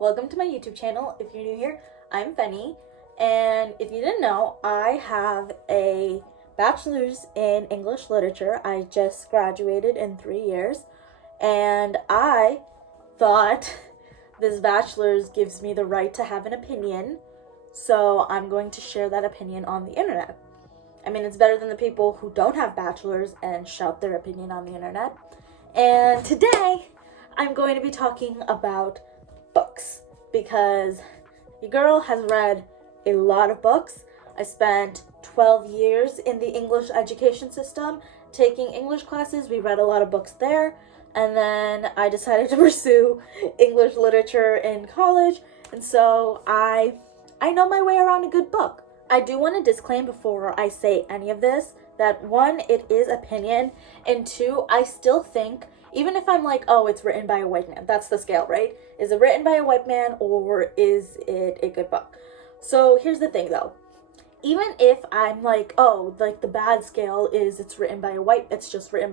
Welcome to my YouTube channel. If you're new here, I'm Fenny, and if you didn't know, I have a bachelor's in English literature. I just graduated in 3 years, and I thought this bachelor's gives me the right to have an opinion, so I'm going to share that opinion on the internet. I mean, it's better than the people who don't have bachelors and shout their opinion on the internet. And today, I'm going to be talking about books, because your girl has read a lot of books. I spent 12 years in the English education system taking English classes. We read a lot of books there, and then I decided to pursue English literature in college, and so I know my way around a good book. I do want to disclaim before I say any of this that one, it is opinion, and two, I still think, even if I'm like, oh, it's written by a white man, that's the scale, right? Is it written by a white man, or is it a good book? So here's the thing though. Even if I'm like, oh, like the bad scale is it's just written by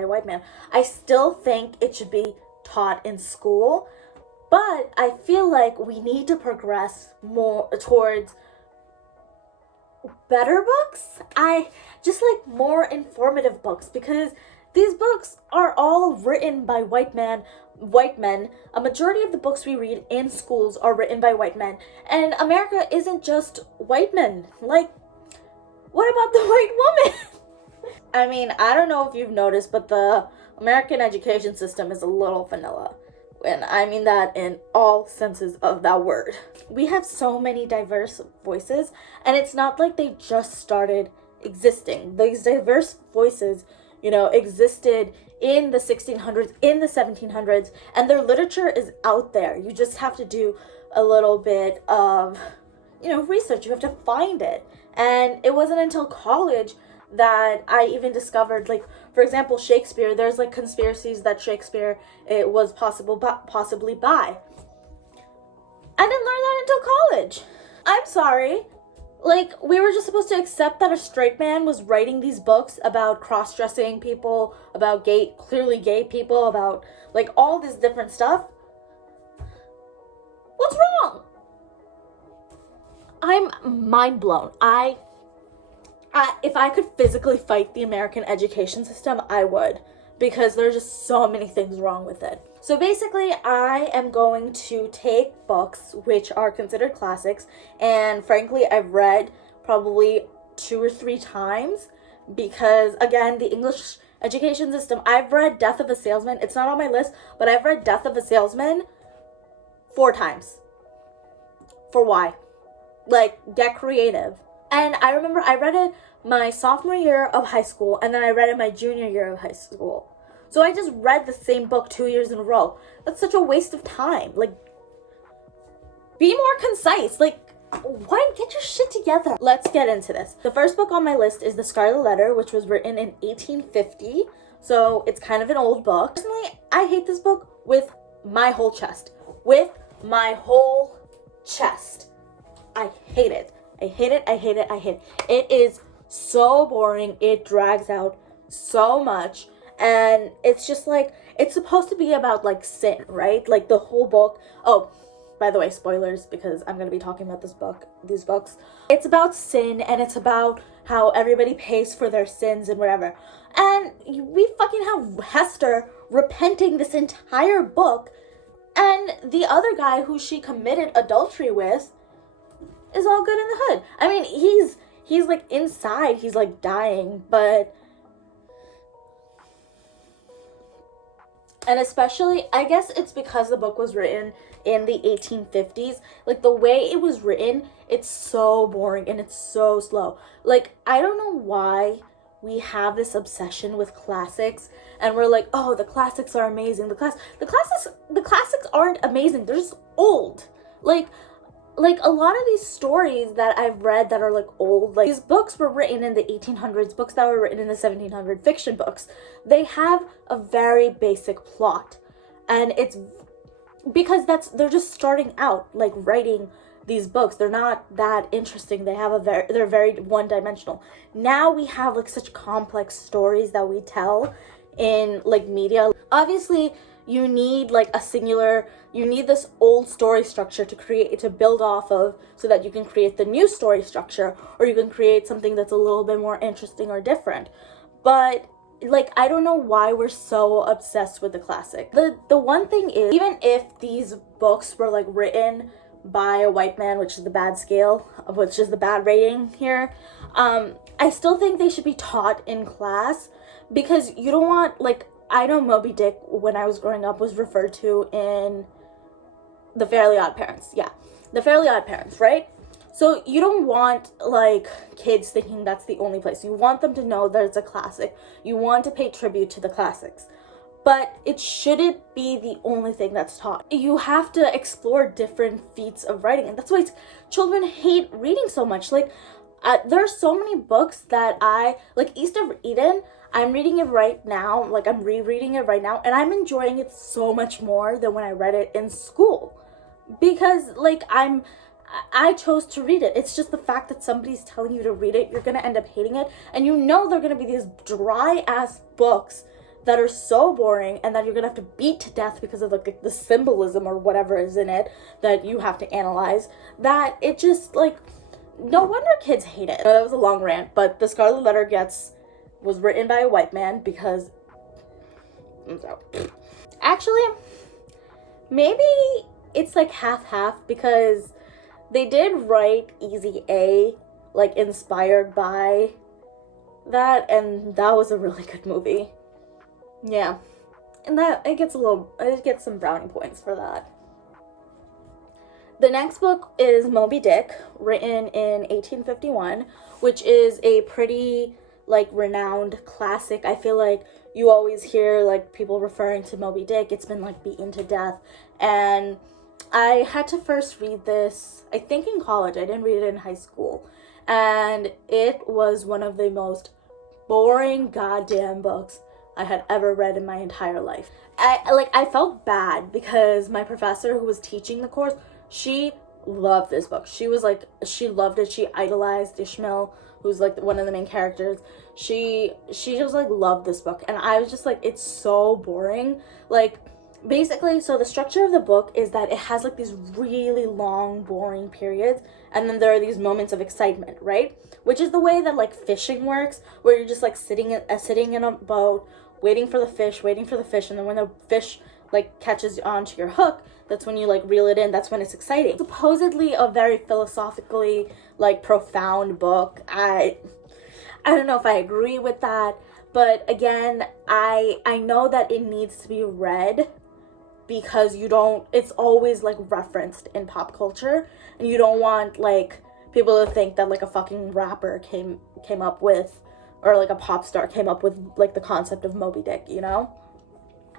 a white man, I still think it should be taught in school. But I feel like we need to progress more towards better books. I just like more informative books, because these books are all written by white men. A majority of the books we read in schools are written by white men, and America isn't just white men. Like, what about the white woman? I mean, I don't know if you've noticed, but the American education system is a little vanilla. And I mean that in all senses of that word. We have so many diverse voices, and it's not like they just started existing. These diverse voices, existed in the 1600s, in the 1700s, and their literature is out there. You just have to do a little bit of, research. You have to find it. And it wasn't until college that I even discovered, like, for example, Shakespeare. There's like conspiracies that Shakespeare it was possibly bi. I didn't learn that until college. I'm sorry. Like, we were just supposed to accept that a straight man was writing these books about cross-dressing people, about clearly gay people, about like all this different stuff. What's wrong? I'm mind blown. If I could physically fight the American education system, I would, because there's just so many things wrong with it. So basically, I am going to take books which are considered classics, and frankly, I've read probably 2 or 3 times, because again, the English education system, I've read Death of a Salesman. It's not on my list, but I've read Death of a Salesman 4 times. For why? Like, get creative. And I remember I read it my sophomore year of high school, and then I read it my junior year of high school. So I just read the same book 2 years in a row. That's such a waste of time. Like, be more concise. Like, why get your shit together? Let's get into this. The first book on my list is The Scarlet Letter, which was written in 1850. So it's kind of an old book. Personally, I hate this book with my whole chest. With my whole chest. I hate it. I hate it. I hate it. I hate it. It is so boring. It drags out so much. And it's just like, it's supposed to be about like sin, right? Like the whole book. Oh, by the way, spoilers, because I'm going to be talking about these books. It's about sin, and it's about how everybody pays for their sins and whatever. And we fucking have Hester repenting this entire book, and the other guy who she committed adultery with is all good in the hood. I mean, he's like inside, he's like dying, but... And especially, I guess it's because the book was written in the 1850s. Like, the way it was written, it's so boring and it's so slow. Like, I don't know why we have this obsession with classics, and we're like, oh, the classics are amazing. The classics aren't amazing. They're just old. Like a lot of these stories that I've read that are like old, like these books were written in the 1800s, books that were written in the 1700s, fiction books. They have a very basic plot, and it's because they're just starting out, like, writing these books. They're not that interesting. They're very one-dimensional. Now we have like such complex stories that we tell in like media. Obviously, you need like a singular, you need this old story structure to build off of, so that you can create the new story structure, or you can create something that's a little bit more interesting or different. But like, I don't know why we're so obsessed with the classic. The one thing is, even if these books were like written by a white man, which is the bad scale, which is the bad rating here, I still think they should be taught in class, because you don't want, like, I know Moby Dick, when I was growing up, was referred to in The Fairly Odd Parents. Yeah, The Fairly Odd Parents, right? So you don't want, like, kids thinking that's the only place. You want them to know that it's a classic. You want to pay tribute to the classics. But it shouldn't be the only thing that's taught. You have to explore different feats of writing. And that's why children hate reading so much. Like, there are so many books that like East of Eden, I'm reading it right now. Like, I'm rereading it right now. And I'm enjoying it so much more than when I read it in school. Because, like, I chose to read it. It's just the fact that somebody's telling you to read it, you're going to end up hating it. And you know they're going to be these dry-ass books that are so boring, and that you're going to have to beat to death because of like the symbolism or whatever is in it that you have to analyze, that it just, like, no wonder kids hate it. That was a long rant, but The Scarlet Letter was written by a white man because... Actually, maybe it's like half-half, because they did write Easy A, like, inspired by that, and that was a really good movie. Yeah. And it gets some brownie points for that. The next book is Moby Dick, written in 1851, which is a pretty, like, renowned classic. I feel like you always hear, like, people referring to Moby Dick. It's been, like, beaten to death. And I had to first read this, I think, in college. I didn't read it in high school. And it was one of the most boring goddamn books I had ever read in my entire life. I felt bad because my professor who was teaching the course, she loved this book. She was like, she loved it. She idolized Ishmael, who's like one of the main characters. She just like loved this book. And I was just like, it's so boring. Like, basically, so the structure of the book is that it has like these really long, boring periods, and then there are these moments of excitement, right? Which is the way that like fishing works, where you're just like sitting in a boat, waiting for the fish, and then when the fish like catches onto your hook, that's when you like reel it in. That's when it's exciting. Supposedly a very philosophically like profound book. I don't know if I agree with that, but again, I know that it needs to be read, because it's always like referenced in pop culture, and you don't want like people to think that like a fucking rapper came up with, or like a pop star came up with like the concept of Moby Dick, you know?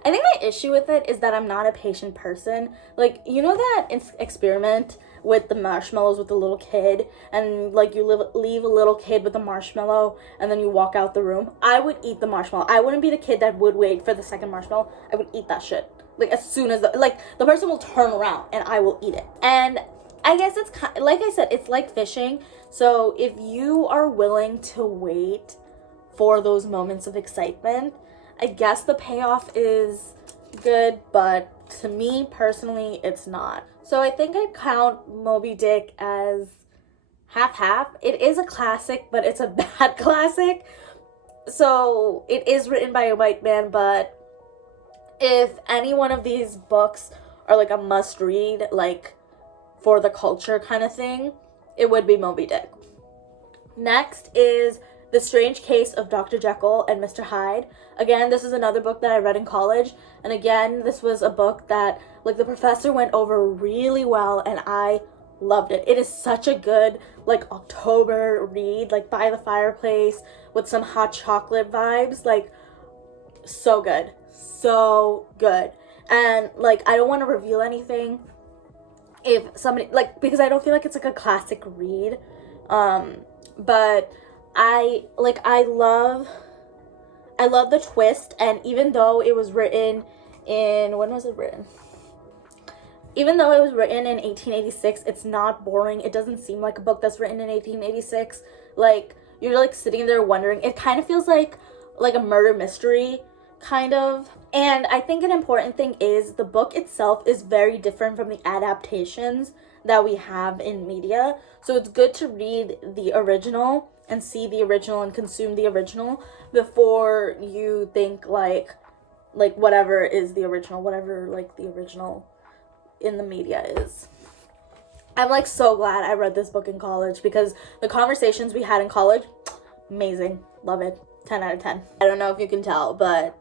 I think my issue with it is that I'm not a patient person. Like, you know that experiment with the marshmallows with the little kid, and like you leave a little kid with a marshmallow and then you walk out the room? I would eat the marshmallow. I wouldn't be the kid that would wait for the second marshmallow. I would eat that shit. Like, as soon as the person will turn around and I will eat it. And I guess it's like I said, it's like fishing. So if you are willing to wait for those moments of excitement, I guess the payoff is good, but to me personally, it's not. So I think I count Moby Dick as half-half. It is a classic, but it's a bad classic. So it is written by a white man, but if any one of these books are like a must-read, like for the culture kind of thing, it would be Moby Dick. Next is The Strange Case of Dr. Jekyll and Mr. Hyde. Again, this is another book that I read in college, and again, this was a book that like the professor went over really well, and I loved it. It is such a good like October read, like by the fireplace with some hot chocolate vibes. Like, so good. So good. And like, I don't want to reveal anything if somebody like, because I don't feel like it's like a classic read, but I love the twist. And even though it was written in, when was it written? Even though it was written in 1886, it's not boring. It doesn't seem like a book that's written in 1886. Like, you're like sitting there wondering. It kind of feels like a murder mystery, kind of. And I think an important thing is the book itself is very different from the adaptations that we have in media. So it's good to read the original and see the original and consume the original before you think like whatever is the original, whatever like the original in the media is. I'm like so glad I read this book in college because the conversations we had in college, amazing. Love it. 10 out of 10. I don't know if you can tell, but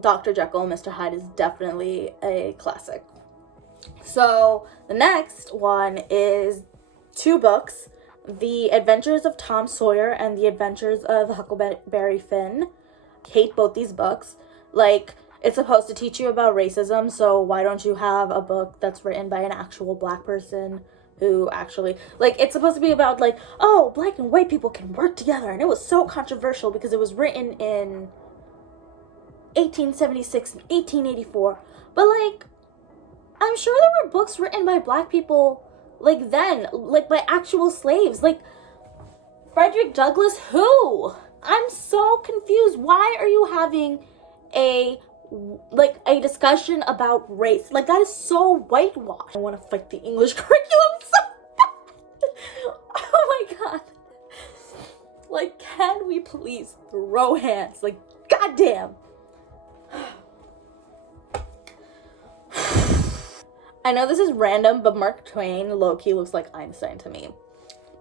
Dr. Jekyll and Mr. Hyde is definitely a classic. So the next one is 2 books, The Adventures of Tom Sawyer and The Adventures of Huckleberry Finn. Hate both these books. Like, it's supposed to teach you about racism, so why don't you have a book that's written by an actual black person who actually, like, it's supposed to be about, like, oh, black and white people can work together, and it was so controversial because it was written in 1876 and 1884, but, like, I'm sure there were books written by black people, like, then, like, by actual slaves, like, Frederick Douglass, who? I'm so confused. Why are you having a discussion about race? Like, that is so whitewashed. I want to fight the English curriculum so bad. Oh my god. Like, can we please throw hands? Like, goddamn. I know this is random, but Mark Twain low-key looks like Einstein to me.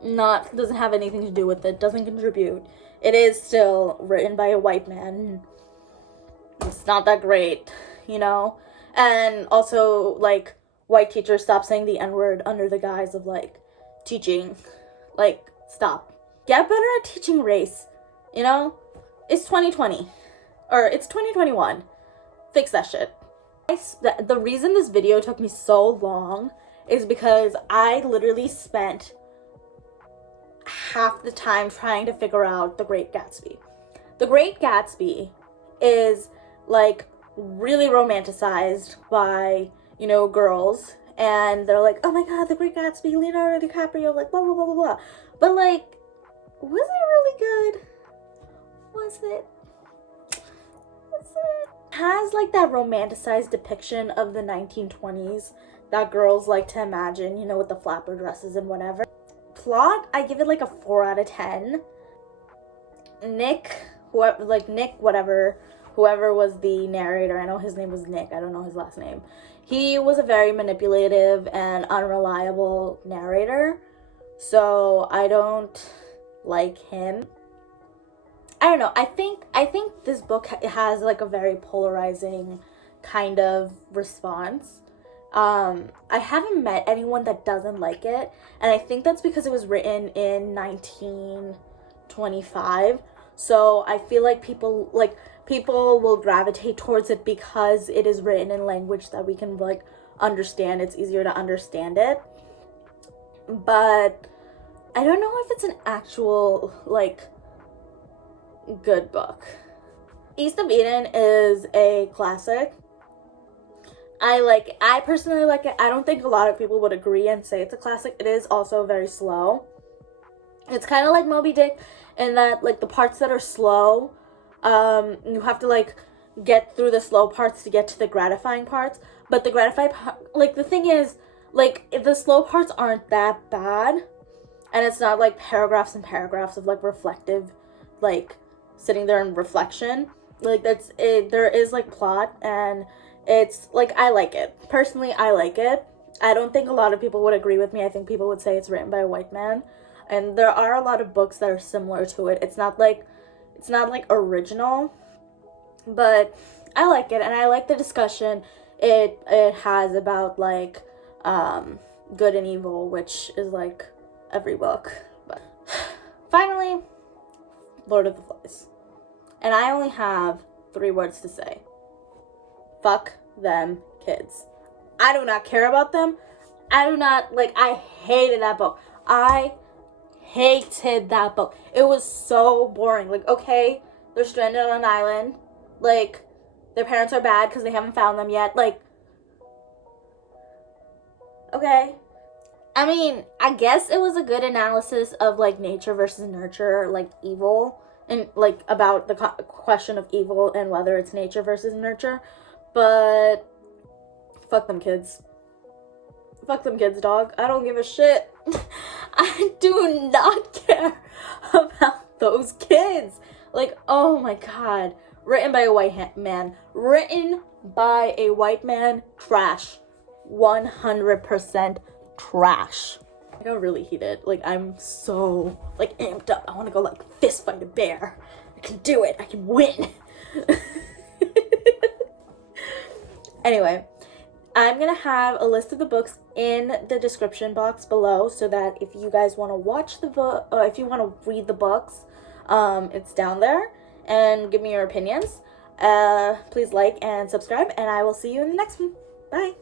Doesn't have anything to do with it, doesn't contribute. It is still written by a white man. It's not that great, you know? And also, like, white teachers stop saying the N-word under the guise of, like, teaching. Like, stop. Get better at teaching race, you know? It's 2020. Or, it's 2021. Fix that shit. The reason this video took me so long is because I literally spent half the time trying to figure out The Great Gatsby. The Great Gatsby is, like, really romanticized by, you know, girls, and they're like, oh my god, The Great Gatsby, Leonardo DiCaprio, like, blah, blah, blah, blah, blah. But, like, was it really good? Was it? Has, like, that romanticized depiction of the 1920s that girls like to imagine, you know, with the flapper dresses and whatever. Plot, I give it, like, a 4 out of 10. Nick, whoever was the narrator, I know his name was Nick, I don't know his last name. He was a very manipulative and unreliable narrator, so I don't like him. I don't know, I think this book has, like, a very polarizing kind of response. I haven't met anyone that doesn't like it, and I think that's because it was written in 1925, so I feel like people will gravitate towards it because it is written in language that we can, like, understand. It's easier to understand it, but I don't know if it's an actual, like, good book. East of Eden is a classic. I personally like it. I don't think a lot of people would agree and say it's a classic. It is also very slow. It's kind of like Moby Dick in that, like, the parts that are slow, you have to, like, get through the slow parts to get to the gratifying parts. But the the thing is, like, if the slow parts aren't that bad, and it's not, like, paragraphs and paragraphs of, like, reflective, like, sitting there in reflection, like, that's it. There is, like, plot, and it's, like, I like it. Personally, I like it. I don't think a lot of people would agree with me. I think people would say it's written by a white man. And there are a lot of books that are similar to it. It's not like original, but I like it, and I like the discussion it has about, like, good and evil, which is, like, every book. But finally, Lord of the Flies. And I only have 3 words to say. Fuck them kids. I do not care about them. I hated that book. I hated that book. It was so boring. Like, okay, they're stranded on an island. Like, their parents are bad because they haven't found them yet. Like, okay. I mean, I guess it was a good analysis of, like, nature versus nurture, like, evil and like about the question of evil and whether it's nature versus nurture. But fuck them kids. Fuck them kids, dog. I don't give a shit. I do not care about those kids. Like, oh my god. Written by a white man. Written by a white man. Trash. 100% trash. I got really heated. Like, I'm so, like, amped up. I want to go, like, fist fight a bear. I can do it. I can win. Anyway, I'm going to have a list of the books in the description box below so that if you guys want to watch the book, or if you want to read the books, it's down there, and give me your opinions. Please like and subscribe, and I will see you in the next one. Bye.